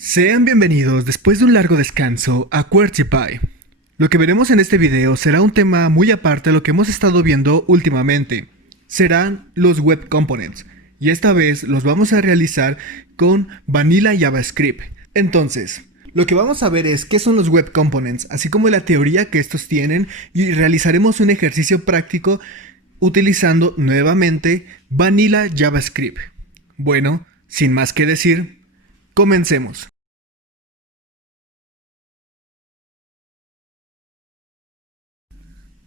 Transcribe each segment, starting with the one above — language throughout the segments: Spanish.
Sean bienvenidos después de un largo descanso a QWERTY. Lo que veremos en este video será un tema muy aparte a lo que hemos estado viendo últimamente. Serán los Web Components, y esta vez los vamos a realizar con Vanilla JavaScript. Entonces, lo que vamos a ver es qué son los Web Components, así como la teoría que estos tienen, y realizaremos un ejercicio práctico utilizando nuevamente Vanilla JavaScript. Bueno, sin más que decir, comencemos.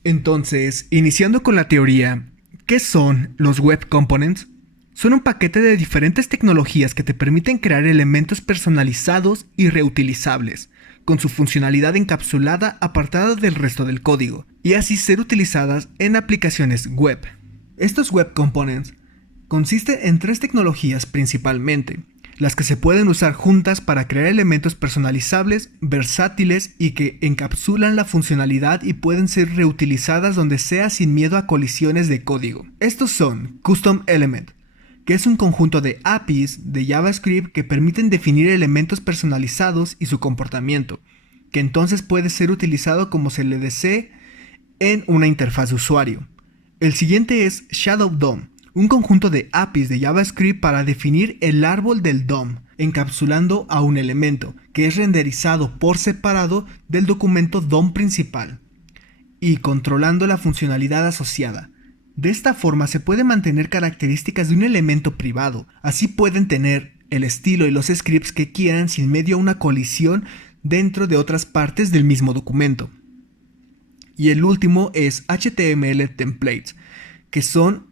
Entonces, iniciando con la teoría, ¿qué son los Web Components? Son un paquete de diferentes tecnologías que te permiten crear elementos personalizados y reutilizables, con su funcionalidad encapsulada apartada del resto del código, y así ser utilizadas en aplicaciones web. Estos Web Components consisten en tres tecnologías principalmente, las que se pueden usar juntas para crear elementos personalizables, versátiles y que encapsulan la funcionalidad y pueden ser reutilizadas donde sea sin miedo a colisiones de código. Estos son Custom Element, que es un conjunto de APIs de JavaScript que permiten definir elementos personalizados y su comportamiento, que entonces puede ser utilizado como se le desee en una interfaz de usuario. El siguiente es Shadow DOM, un conjunto de APIs de JavaScript para definir el árbol del DOM, encapsulando a un elemento, que es renderizado por separado del documento DOM principal, y controlando la funcionalidad asociada. De esta forma se puede mantener características de un elemento privado, así pueden tener el estilo y los scripts que quieran sin medio a una colisión dentro de otras partes del mismo documento. Y el último es HTML Templates, que son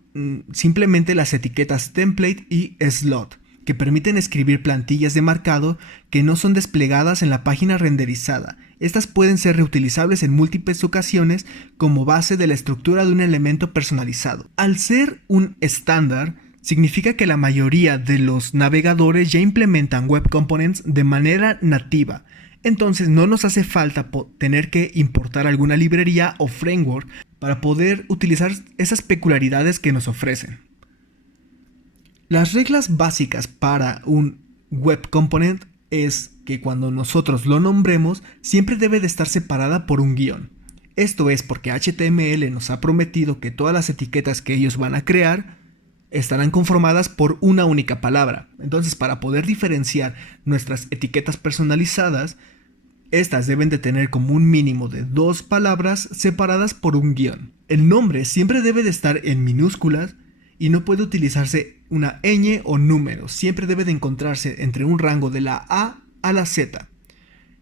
simplemente las etiquetas template y slot, que permiten escribir plantillas de marcado que no son desplegadas en la página renderizada. Estas pueden ser reutilizables en múltiples ocasiones como base de la estructura de un elemento personalizado. Al ser un estándar, significa que la mayoría de los navegadores ya implementan Web Components de manera nativa. Entonces no nos hace falta tener que importar alguna librería o framework para poder utilizar esas peculiaridades que nos ofrecen. Las reglas básicas para un Web Component es que cuando nosotros lo nombremos siempre debe de estar separada por un guión. Esto es porque HTML nos ha prometido que todas las etiquetas que ellos van a crear estarán conformadas por una única palabra. Entonces, para poder diferenciar nuestras etiquetas personalizadas, estas deben de tener como un mínimo de 2 palabras separadas por un guión. El nombre siempre debe de estar en minúsculas y no puede utilizarse una ñ o número. Siempre debe de encontrarse entre un rango de la A a la Z,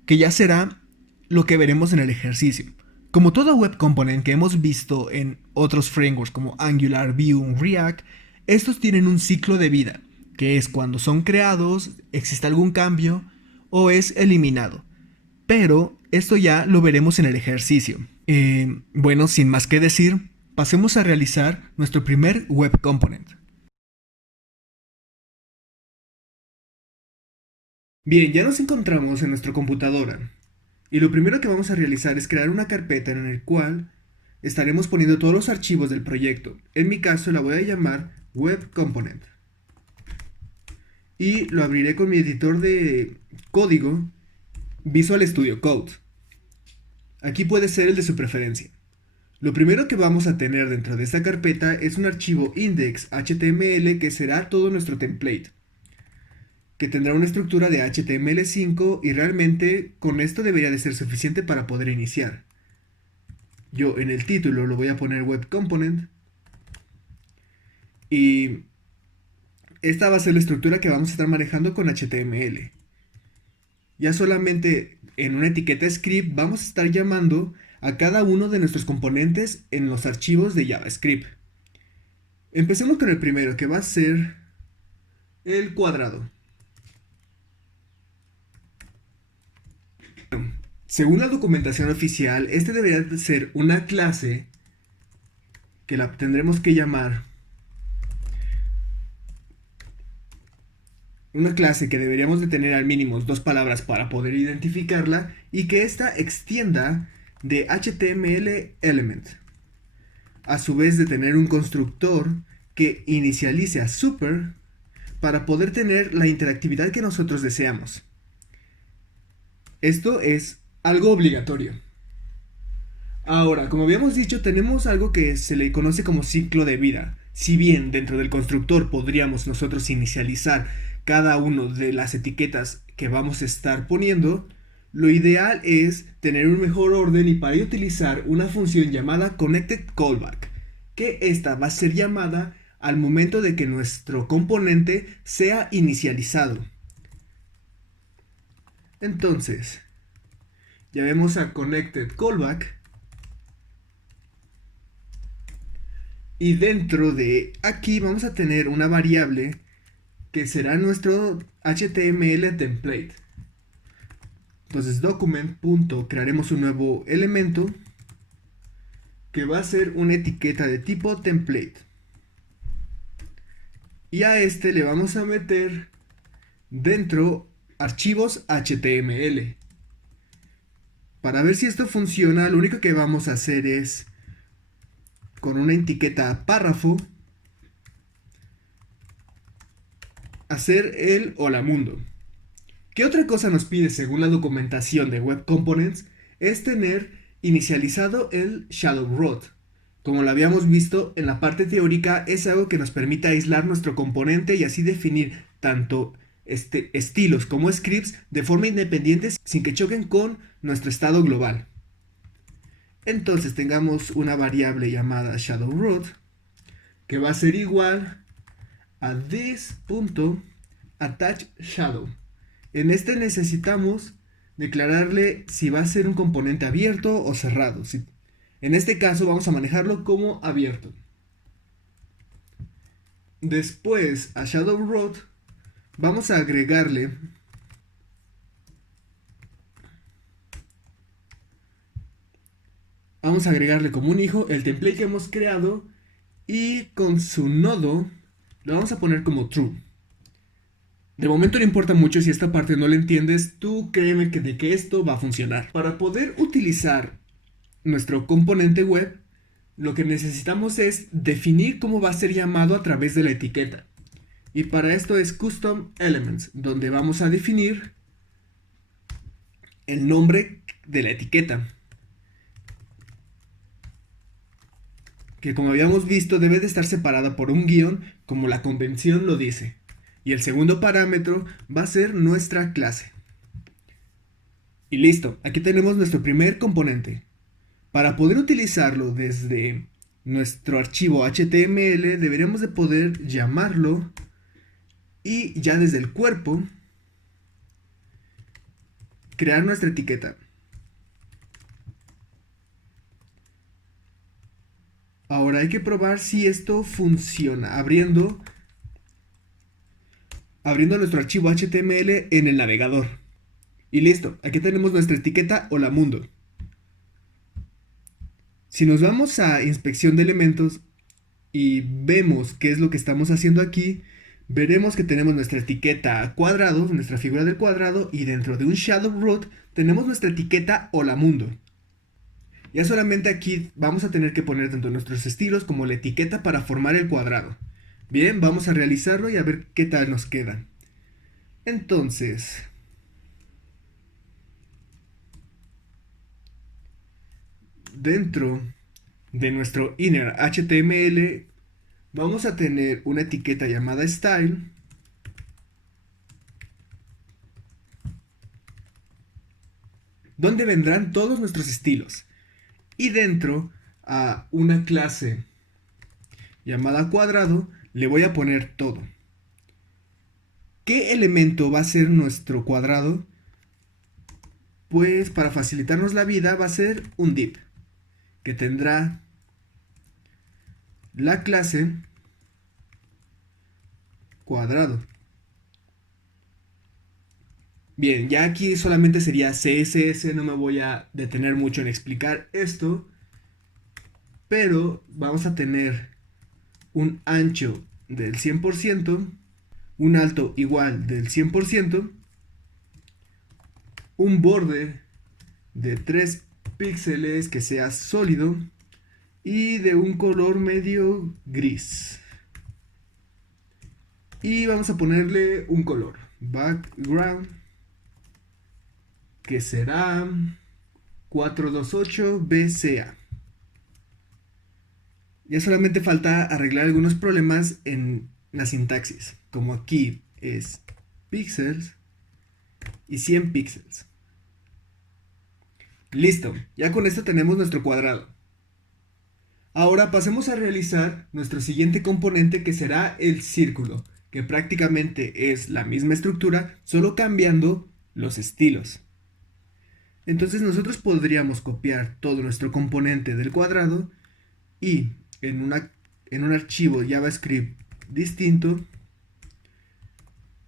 que ya será lo que veremos en el ejercicio. Como todo web component que hemos visto en otros frameworks como Angular, Vue, React, estos tienen un ciclo de vida, que es cuando son creados, existe algún cambio o es eliminado. Pero esto ya lo veremos en el ejercicio. Bueno, sin más que decir, pasemos a realizar nuestro primer web component. Bien, ya nos encontramos en nuestra computadora. Y lo primero que vamos a realizar es crear una carpeta en la cual estaremos poniendo todos los archivos del proyecto. En mi caso la voy a llamar Web Component. Y lo abriré con mi editor de código Visual Studio Code. Aquí puede ser el de su preferencia. Lo primero que vamos a tener dentro de esta carpeta es un archivo index.html que será todo nuestro template, que tendrá una estructura de HTML5 y realmente con esto debería de ser suficiente para poder iniciar. Yo en el título lo voy a poner Web Component y esta va a ser la estructura que vamos a estar manejando con HTML. Ya solamente en una etiqueta script vamos a estar llamando a cada uno de nuestros componentes en los archivos de JavaScript. Empecemos con el primero, que va a ser el cuadrado. Según la documentación oficial, este debería de ser una clase que la tendremos que llamar una clase que deberíamos de tener al mínimo 2 palabras para poder identificarla y que ésta extienda de HTML element. A su vez de tener un constructor que inicialice a super para poder tener la interactividad que nosotros deseamos. Esto es algo obligatorio. Ahora, como habíamos dicho, tenemos algo que se le conoce como ciclo de vida. Si bien dentro del constructor podríamos nosotros inicializar cada una de las etiquetas que vamos a estar poniendo, lo ideal es tener un mejor orden y para ello utilizar una función llamada Connected Callback, que esta va a ser llamada al momento de que nuestro componente sea inicializado. Entonces, ya vemos a Connected Callback. Y dentro de aquí vamos a tener una variable que será nuestro HTML template. Entonces document.crearemos un nuevo elemento que va a ser una etiqueta de tipo template. Y a este le vamos a meter dentro archivos HTML. Para ver si esto funciona, lo único que vamos a hacer es con una etiqueta párrafo hacer el hola mundo. ¿Qué otra cosa nos pide según la documentación de Web Components? Es tener inicializado el Shadow Root. Como lo habíamos visto en la parte teórica, es algo que nos permite aislar nuestro componente y así definir tanto estilos como scripts de forma independiente sin que choquen con nuestro estado global. Entonces tengamos una variable llamada ShadowRoot que va a ser igual a this.attachShadow. En este necesitamos declararle si va a ser un componente abierto o cerrado. En este caso vamos a manejarlo como abierto. Después a ShadowRoot vamos a agregarle como un hijo el template que hemos creado y con su nodo lo vamos a poner como true. De momento no importa mucho si esta parte no la entiendes, tú créeme que de que esto va a funcionar. Para poder utilizar nuestro componente web, lo que necesitamos es definir cómo va a ser llamado a través de la etiqueta. Y para esto es Custom Elements, donde vamos a definir el nombre de la etiqueta. Que como habíamos visto debe de estar separada por un guión, como la convención lo dice. Y el segundo parámetro va a ser nuestra clase. Y listo, aquí tenemos nuestro primer componente. Para poder utilizarlo desde nuestro archivo HTML deberíamos de poder llamarlo y ya desde el cuerpo crear nuestra etiqueta. Ahora hay que probar si esto funciona abriendo nuestro archivo HTML en el navegador. Y listo, aquí tenemos nuestra etiqueta Hola Mundo. Si nos vamos a inspección de elementos y vemos qué es lo que estamos haciendo aquí, veremos que tenemos nuestra etiqueta cuadrado, nuestra figura del cuadrado, y dentro de un shadow root tenemos nuestra etiqueta Hola Mundo. Ya solamente aquí vamos a tener que poner tanto nuestros estilos como la etiqueta para formar el cuadrado. Bien, vamos a realizarlo y a ver qué tal nos queda. Entonces, dentro de nuestro inner HTML vamos a tener una etiqueta llamada style donde vendrán todos nuestros estilos y dentro a una clase llamada cuadrado le voy a poner todo. ¿Qué elemento va a ser nuestro cuadrado? Pues para facilitarnos la vida va a ser un div que tendrá la clase cuadrado. Bien, ya aquí solamente sería CSS, no me voy a detener mucho en explicar esto, pero vamos a tener un ancho del 100%, un alto igual del 100%, un borde de 3 píxeles que sea sólido y de un color medio gris. Y vamos a ponerle un color, background que será 428BCA. Ya solamente falta arreglar algunos problemas en la sintaxis, como aquí es píxeles y 100 píxeles. Listo, ya con esto tenemos nuestro cuadrado. Ahora pasemos a realizar nuestro siguiente componente, que será el círculo, que prácticamente es la misma estructura, solo cambiando los estilos. Entonces nosotros podríamos copiar todo nuestro componente del cuadrado y en un archivo JavaScript distinto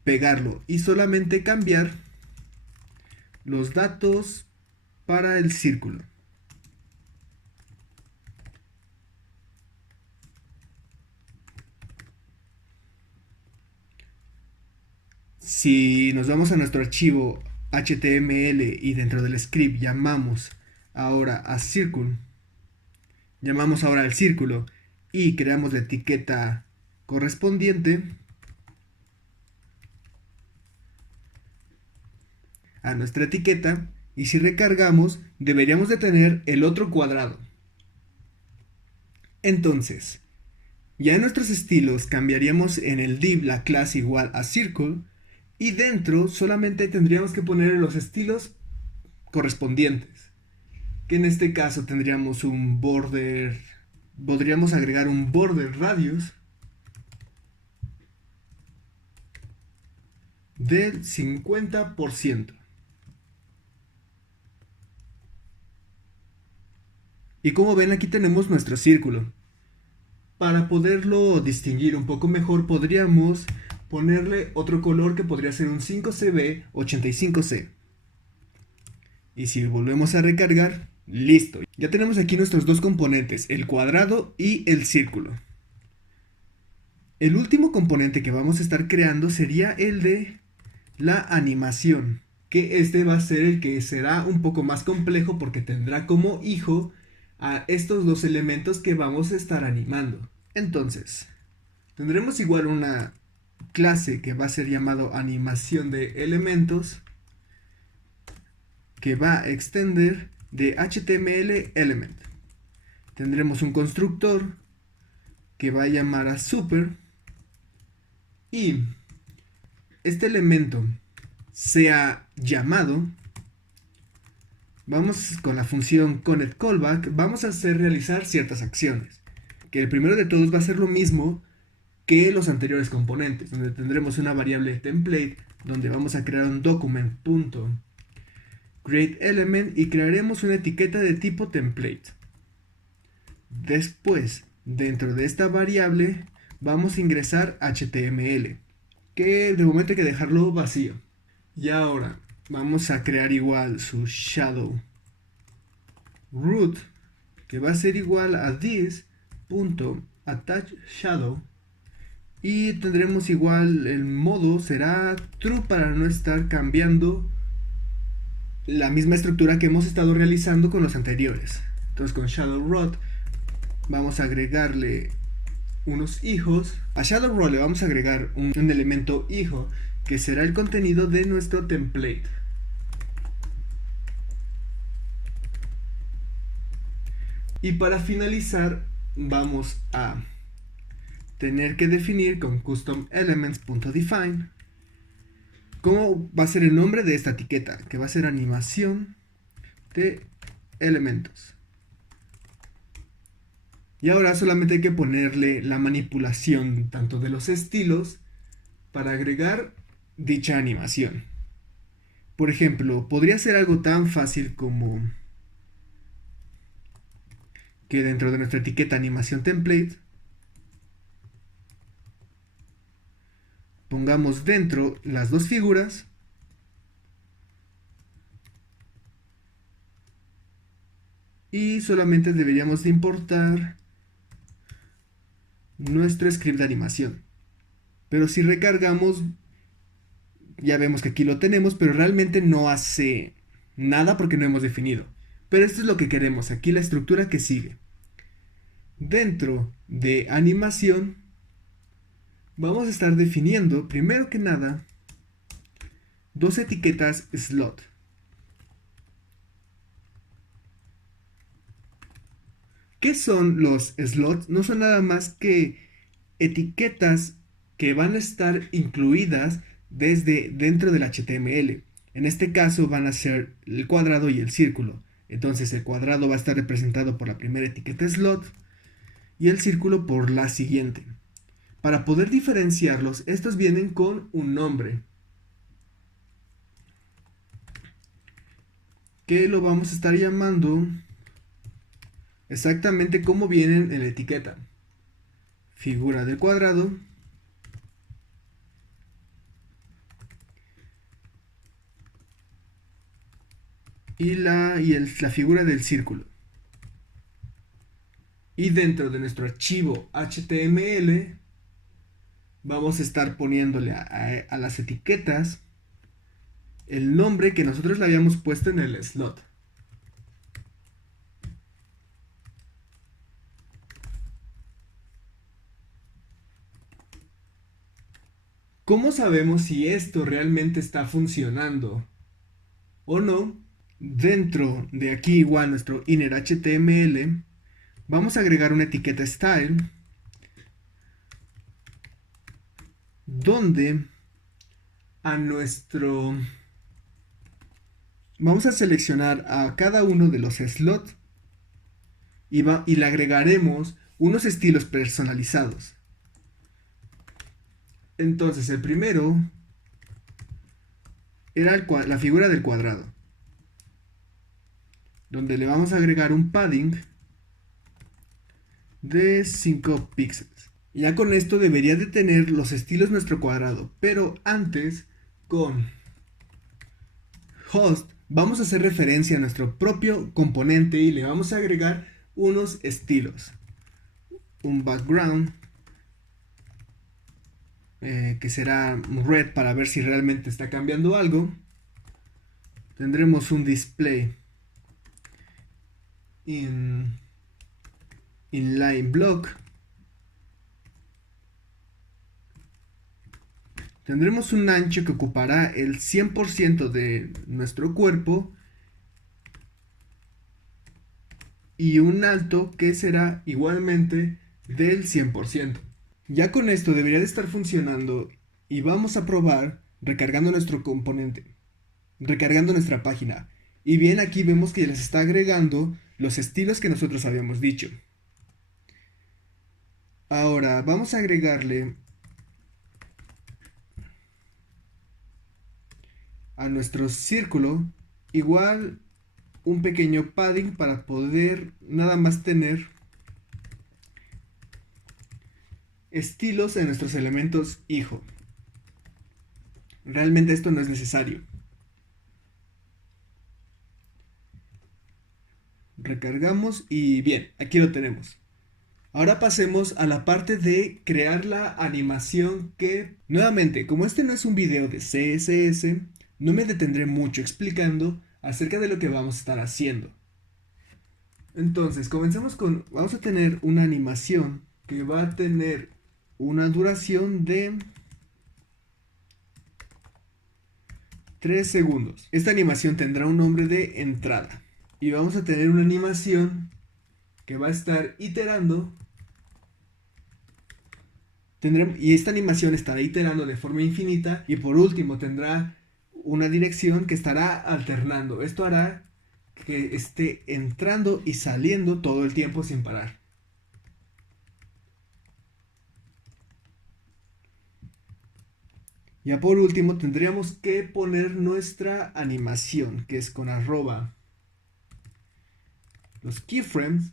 pegarlo y solamente cambiar los datos para el círculo. Si nos vamos a nuestro archivo HTML y dentro del script llamamos ahora al círculo y creamos la etiqueta correspondiente a nuestra etiqueta, y si recargamos deberíamos de tener el otro cuadrado. Entonces, ya en nuestros estilos cambiaríamos en el div la clase igual a circle, y dentro solamente tendríamos que poner los estilos correspondientes, que en este caso tendríamos un border, podríamos agregar un border radius del 50%. Y como ven, aquí tenemos nuestro círculo. Para poderlo distinguir un poco mejor, podríamos ponerle otro color que podría ser un 5CB85C. Y si volvemos a recargar, listo. Ya tenemos aquí nuestros dos componentes, el cuadrado y el círculo. El último componente que vamos a estar creando sería el de la animación, que este va a ser el que será un poco más complejo porque tendrá como hijo a estos dos elementos que vamos a estar animando. Entonces, tendremos igual una clase que va a ser llamado animación de elementos, que va a extender de HTML element. Tendremos un constructor que va a llamar a super, y este elemento sea llamado, vamos con la función connectCallback, vamos a hacer realizar ciertas acciones, que el primero de todos va a ser lo mismo que los anteriores componentes, donde tendremos una variable template, donde vamos a crear un document.createElement y crearemos una etiqueta de tipo template. Después, dentro de esta variable, vamos a ingresar HTML, que de momento hay que dejarlo vacío. Y ahora vamos a crear igual su shadow root, que va a ser igual a this.attachShadow, y tendremos igual el modo será true para no estar cambiando la misma estructura que hemos estado realizando con los anteriores. Entonces con shadow root vamos a agregarle unos hijos. A shadow root le vamos a agregar un elemento hijo que será el contenido de nuestro template. Y para finalizar vamos a tener que definir con customelements.define cómo va a ser el nombre de esta etiqueta, que va a ser animación de elementos. Y ahora solamente hay que ponerle la manipulación tanto de los estilos para agregar dicha animación. Por ejemplo, podría ser algo tan fácil como que dentro de nuestra etiqueta animación template pongamos dentro las dos figuras y solamente deberíamos de importar nuestro script de animación. Pero si recargamos, ya vemos que aquí lo tenemos, pero realmente no hace nada porque no hemos definido. Pero esto es lo que queremos, aquí la estructura que sigue. Dentro de animación vamos a estar definiendo, primero que nada, dos etiquetas slot. ¿Qué son los slots? No son nada más que etiquetas que van a estar incluidas desde dentro del HTML. En este caso van a ser el cuadrado y el círculo. Entonces el cuadrado va a estar representado por la primera etiqueta slot y el círculo por la siguiente. Para poder diferenciarlos, estos vienen con un nombre, que lo vamos a estar llamando exactamente como vienen en la etiqueta. Figura del cuadrado y la figura del círculo. Y dentro de nuestro archivo HTML vamos a estar poniéndole a las etiquetas el nombre que nosotros le habíamos puesto en el slot. ¿Cómo sabemos si esto realmente está funcionando o no? Dentro de aquí igual nuestro inner HTML vamos a agregar una etiqueta style donde a nuestro vamos a seleccionar a cada uno de los slots y le agregaremos unos estilos personalizados. Entonces el primero era la figura del cuadrado, donde le vamos a agregar un padding de 5 píxeles. Ya con esto debería de tener los estilos nuestro cuadrado, pero antes con host vamos a hacer referencia a nuestro propio componente y le vamos a agregar unos estilos. Un background que será red para ver si realmente está cambiando algo. Tendremos un display inline block. Tendremos un ancho que ocupará el 100% de nuestro cuerpo y un alto que será igualmente del 100%. Ya con esto debería de estar funcionando y vamos a probar recargando nuestro componente, recargando nuestra página. Y bien, aquí vemos que les está agregando los estilos que nosotros habíamos dicho. Ahora vamos a agregarle a nuestro círculo igual un pequeño padding para poder nada más tener estilos en nuestros elementos hijo. Realmente esto no es necesario. Recargamos y bien, aquí lo tenemos. Ahora pasemos a la parte de crear la animación que, nuevamente, como este no es un video de CSS, no me detendré mucho explicando acerca de lo que vamos a estar haciendo. Entonces, comencemos con, vamos a tener una animación que va a tener una duración de 3 segundos. Esta animación tendrá un nombre de entrada. Y vamos a tener una animación que va a estar iterando. Y esta animación estará iterando de forma infinita. Y por último tendrá una dirección que estará alternando. Esto hará que esté entrando y saliendo todo el tiempo sin parar. Ya por último tendríamos que poner nuestra animación, que es con arroba los keyframes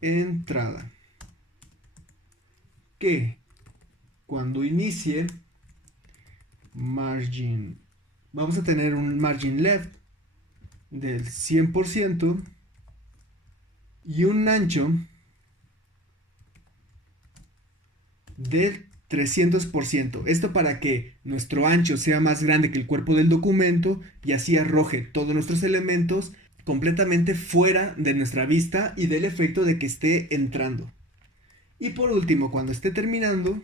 entrada, que cuando inicie margin, vamos a tener un margin left del 100% y un ancho del 300%. Esto para que nuestro ancho sea más grande que el cuerpo del documento y así arroje todos nuestros elementos completamente fuera de nuestra vista y del efecto de que esté entrando. Y por último, cuando esté terminando,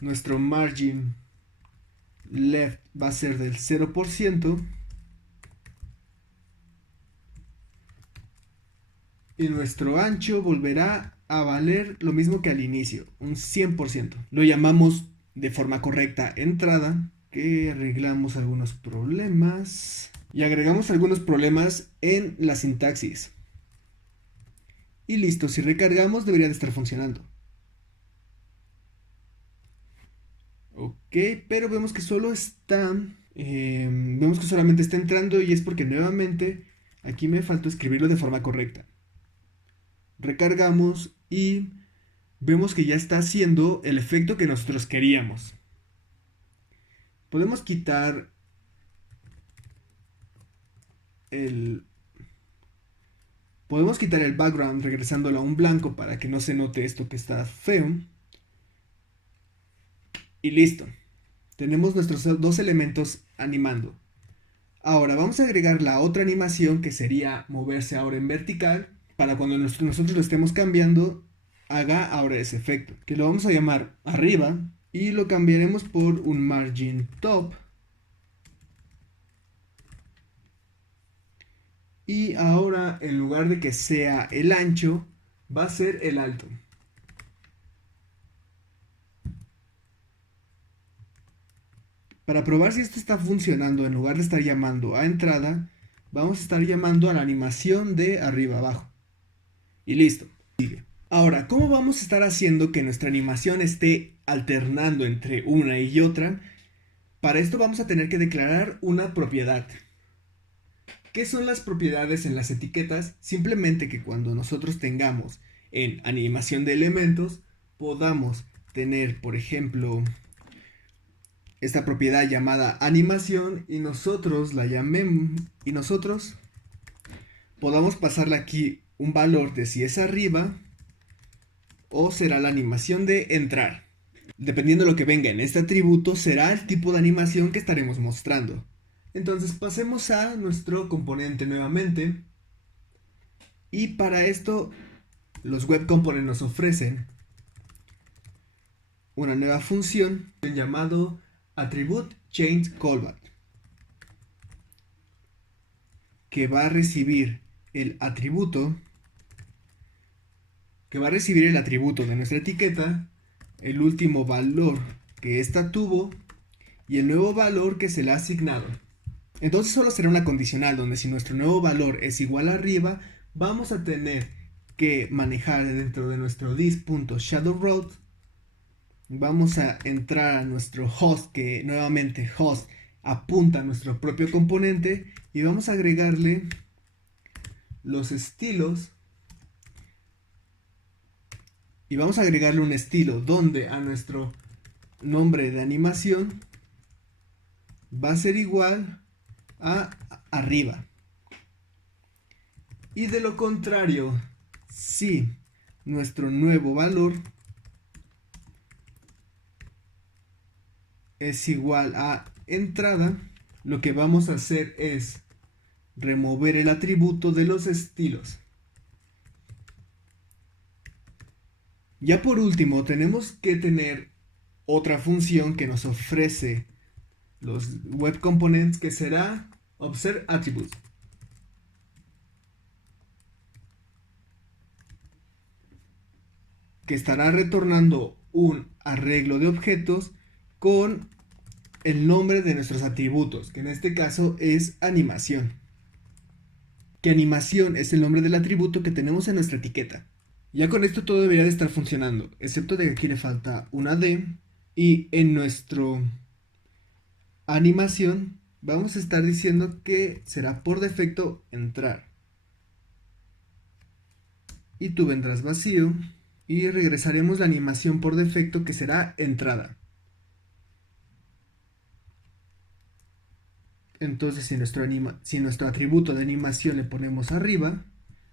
nuestro margin left va a ser del 0% Y nuestro ancho volverá a valer lo mismo que al inicio, un 100%. Lo llamamos de forma correcta entrada, que arreglamos algunos problemas y agregamos algunos problemas en la sintaxis. Y listo, si recargamos debería de estar funcionando. Ok, pero vemos que solo está... vemos que solamente está entrando y es porque nuevamente aquí me faltó escribirlo de forma correcta. Recargamos y vemos que ya está haciendo el efecto que nosotros queríamos. Podemos quitar el... Podemos quitar el background regresándolo a un blanco para que no se note esto que está feo. Y listo. Tenemos nuestros dos elementos animando. Ahora vamos a agregar la otra animación que sería moverse ahora en vertical para cuando nosotros lo estemos cambiando haga ahora ese efecto, que lo vamos a llamar arriba y lo cambiaremos por un margin top. Y ahora en lugar de que sea el ancho va a ser el alto. Para probar si esto está funcionando, en lugar de estar llamando a entrada, vamos a estar llamando a la animación de arriba abajo. Y listo. Ahora, ¿cómo vamos a estar haciendo que nuestra animación esté alternando entre una y otra? Para esto vamos a tener que declarar una propiedad. ¿Qué son las propiedades en las etiquetas? Simplemente que cuando nosotros tengamos en animación de elementos, podamos tener, por ejemplo, esta propiedad llamada animación y nosotros la llamemos y nosotros podamos pasarle aquí un valor de si es arriba o será la animación de entrar. Dependiendo de lo que venga en este atributo será el tipo de animación que estaremos mostrando. Entonces pasemos a nuestro componente nuevamente y para esto los web components nos ofrecen una nueva función llamado attribute change callback, que va a recibir el atributo de nuestra etiqueta, el último valor que ésta tuvo y el nuevo valor que se le ha asignado. Entonces solo será una condicional donde si nuestro nuevo valor es igual a arriba, vamos a tener que manejar dentro de nuestro this.shadowRoute. Vamos a entrar a nuestro host, que nuevamente host apunta a nuestro propio componente, y vamos a agregarle los estilos. Y vamos a agregarle un estilo donde a nuestro nombre de animación va a ser igual a arriba. Y de lo contrario, si nuestro nuevo valor es igual a entrada, lo que vamos a hacer es remover el atributo de los estilos. Ya por último, tenemos que tener otra función que nos ofrece los web components, que será observe attributes, que estará retornando un arreglo de objetos con el nombre de nuestros atributos, que en este caso es animación. Que animación es el nombre del atributo que tenemos en nuestra etiqueta. Ya con esto todo debería de estar funcionando, excepto de que aquí le falta una D y en nuestro animación vamos a estar diciendo que será por defecto entrar. Y tú vendrás vacío y regresaremos la animación por defecto que será entrada. Entonces si nuestro atributo de animación le ponemos arriba,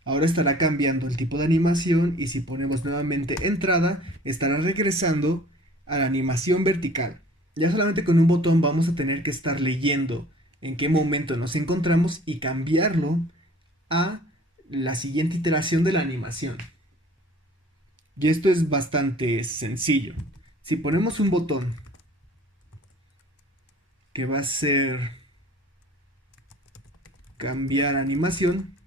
ahora estará cambiando el tipo de animación, y si ponemos nuevamente entrada, estará regresando a la animación vertical. Ya solamente con un botón vamos a tener que estar leyendo en qué momento nos encontramos y cambiarlo a la siguiente iteración de la animación. Y esto es bastante sencillo. Si ponemos un botón que va a ser cambiar animación,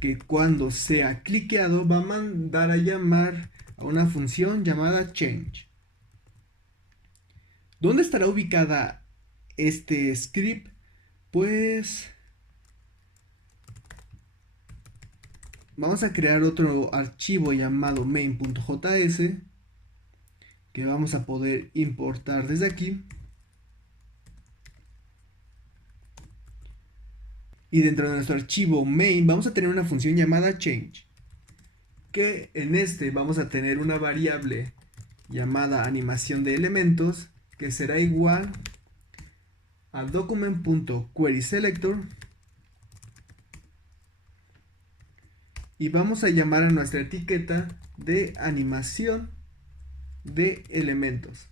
que cuando sea cliqueado va a mandar a llamar a una función llamada change. ¿Dónde estará ubicada este script? Pues vamos a crear otro archivo llamado main.js que vamos a poder importar desde aquí. Y dentro de nuestro archivo main vamos a tener una función llamada change, que en este vamos a tener una variable llamada animación de elementos, que será igual a document.querySelector, y vamos a llamar a nuestra etiqueta de animación de elementos.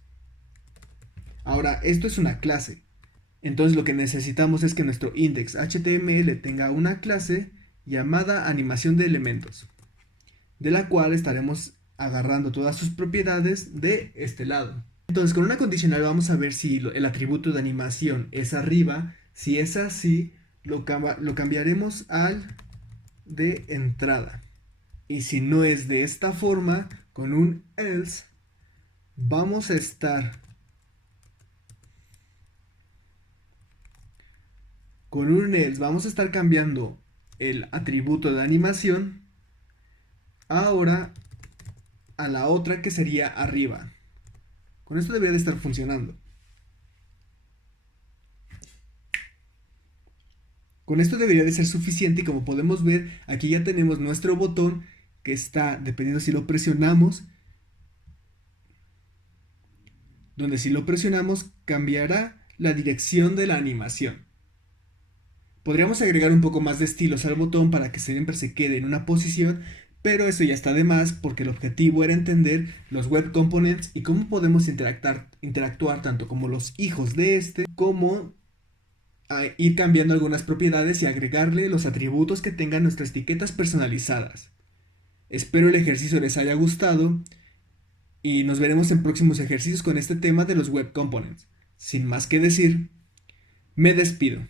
Ahora, esto es una clase. Entonces lo que necesitamos es que nuestro index.html tenga una clase llamada animación de elementos, de la cual estaremos agarrando todas sus propiedades de este lado. Entonces con una condicional vamos a ver si el atributo de animación es arriba. Si es así, lo cambiaremos al de entrada. Y si no es de esta forma, con un else, vamos a estar cambiando el atributo de animación ahora a la otra, que sería arriba. Con esto debería de estar funcionando. Con esto debería de ser suficiente, y como podemos ver, aquí ya tenemos nuestro botón que está, dependiendo si lo presionamos, donde si lo presionamos cambiará la dirección de la animación. Podríamos agregar un poco más de estilos al botón para que siempre se quede en una posición, pero eso ya está de más, porque el objetivo era entender los web components y cómo podemos interactuar tanto como los hijos de este, como ir cambiando algunas propiedades y agregarle los atributos que tengan nuestras etiquetas personalizadas. Espero el ejercicio les haya gustado y nos veremos en próximos ejercicios con este tema de los web components. Sin más que decir, me despido.